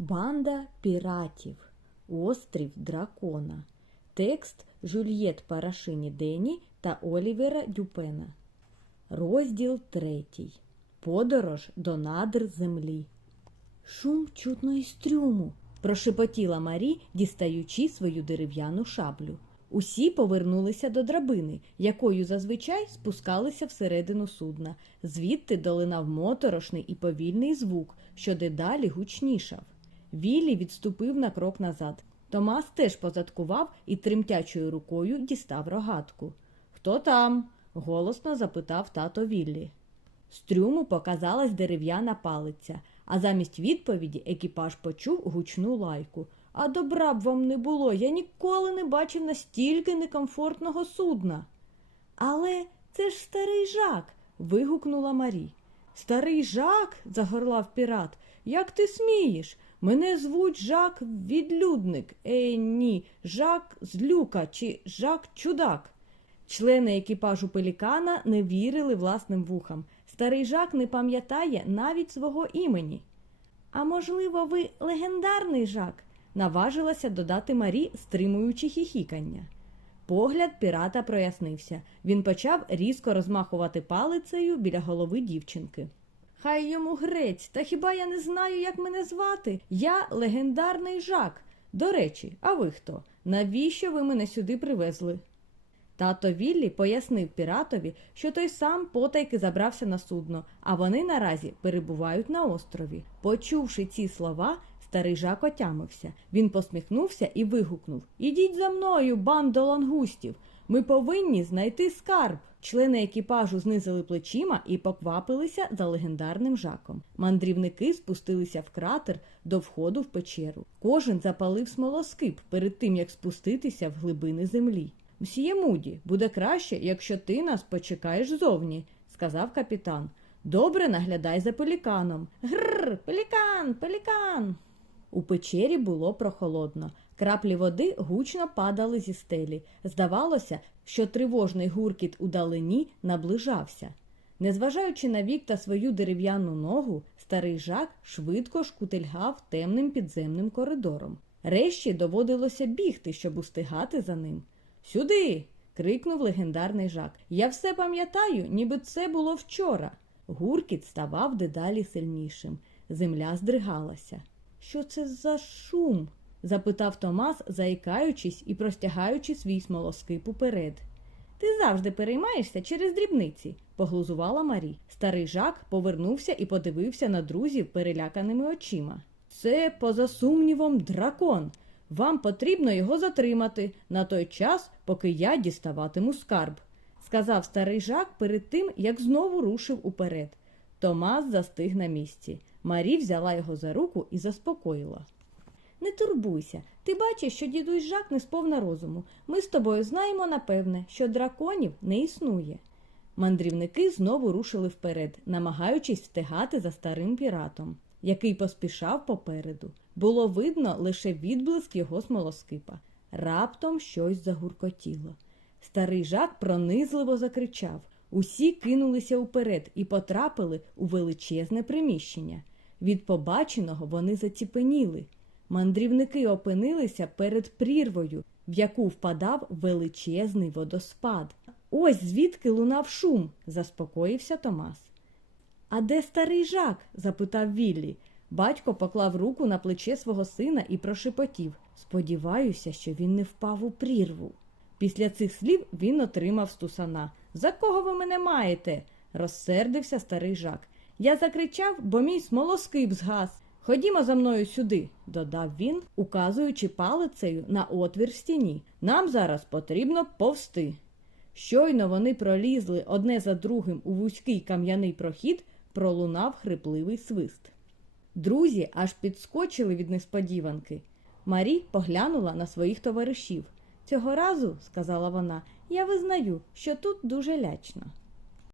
Банда піратів. Острів дракона. Текст Жюльєт Парашині Дені та Олівера Дюпена. Розділ третій. Подорож до надр землі. Шум чутно із трюму, прошепотіла Марі, дістаючи свою дерев'яну шаблю. Усі повернулися до драбини, якою зазвичай спускалися всередину судна. Звідти долинав моторошний і повільний звук, що дедалі гучнішав. Віллі відступив на крок назад. Томас теж позадкував і тремтячою рукою дістав рогатку. Хто там? голосно запитав тато Віллі. З трюму показалась дерев'яна палиця, а замість відповіді екіпаж почув гучну лайку. А добра б вам не було, я ніколи не бачив настільки некомфортного судна. Але це ж старий жак. вигукнула Марі. Старий жак? загорлав пірат. Як ти смієш? Мене звуть Жак Відлюдник. Е, ні, Жак Злюка чи Жак Чудак. Члени екіпажу пелікана не вірили власним вухам. Старий жак не пам'ятає навіть свого імені. А можливо, ви легендарний жак? наважилася додати Марі, стримуючи хіхікання. Погляд пірата прояснився. Він почав різко розмахувати палицею біля голови дівчинки. Хай йому грець, та хіба я не знаю, як мене звати? Я легендарний жак. До речі, а ви хто? Навіщо ви мене сюди привезли? Тато Віллі пояснив піратові, що той сам потайки забрався на судно, а вони наразі перебувають на острові. Почувши ці слова, старий жак отямився. Він посміхнувся і вигукнув Ідіть за мною, бандо лангустів. Ми повинні знайти скарб. Члени екіпажу знизили плечима і поквапилися за легендарним жаком. Мандрівники спустилися в кратер до входу в печеру. Кожен запалив смолоскип перед тим, як спуститися в глибини землі. Мсьє Муді, буде краще, якщо ти нас почекаєш зовні, сказав капітан. Добре наглядай за пеліканом. Гррр, пелікан, пелікан. У печері було прохолодно. Краплі води гучно падали зі стелі. Здавалося, що тривожний гуркіт у далині наближався. Незважаючи на вік та свою дерев'яну ногу, старий жак швидко шкутильгав темним підземним коридором. Решті доводилося бігти, щоб устигати за ним. Сюди. крикнув легендарний жак. Я все пам'ятаю, ніби це було вчора. Гуркіт ставав дедалі сильнішим. Земля здригалася. Що це за шум? запитав Томас, заїкаючись і простягаючи свій смолоскип уперед. Ти завжди переймаєшся через дрібниці, поглузувала Марі. Старий жак повернувся і подивився на друзів переляканими очима. Це, поза сумнівом, дракон. Вам потрібно його затримати на той час, поки я діставатиму скарб, сказав старий жак перед тим, як знову рушив уперед. Томас застиг на місці. Марі взяла його за руку і заспокоїла. Не турбуйся, ти бачиш, що дідусь Жак не сповна розуму. Ми з тобою знаємо, напевне, що драконів не існує. Мандрівники знову рушили вперед, намагаючись встигати за старим піратом, який поспішав попереду. Було видно лише відблиск його смолоскипа. Раптом щось загуркотіло. Старий жак пронизливо закричав. Усі кинулися уперед і потрапили у величезне приміщення. Від побаченого вони заціпеніли. Мандрівники опинилися перед прірвою, в яку впадав величезний водоспад. Ось звідки лунав шум, заспокоївся Томас. А де старий жак? запитав Віллі. Батько поклав руку на плече свого сина і прошепотів Сподіваюся, що він не впав у прірву. Після цих слів він отримав стусана. За кого ви мене маєте? розсердився старий жак. Я закричав, бо мій смолоскип згас. Ходімо за мною сюди, додав він, указуючи палицею на отвір в стіні. Нам зараз потрібно повсти. Щойно вони пролізли одне за другим у вузький кам'яний прохід, пролунав хрипливий свист. Друзі аж підскочили від несподіванки. Марі поглянула на своїх товаришів. Цього разу, сказала вона, я визнаю, що тут дуже лячно.